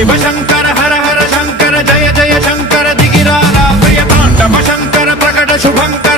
शिव शंकर हर हर शंकर जय जय शंकर दिगिरारा प्रिय तांडव शंकर प्रकट शुभंकर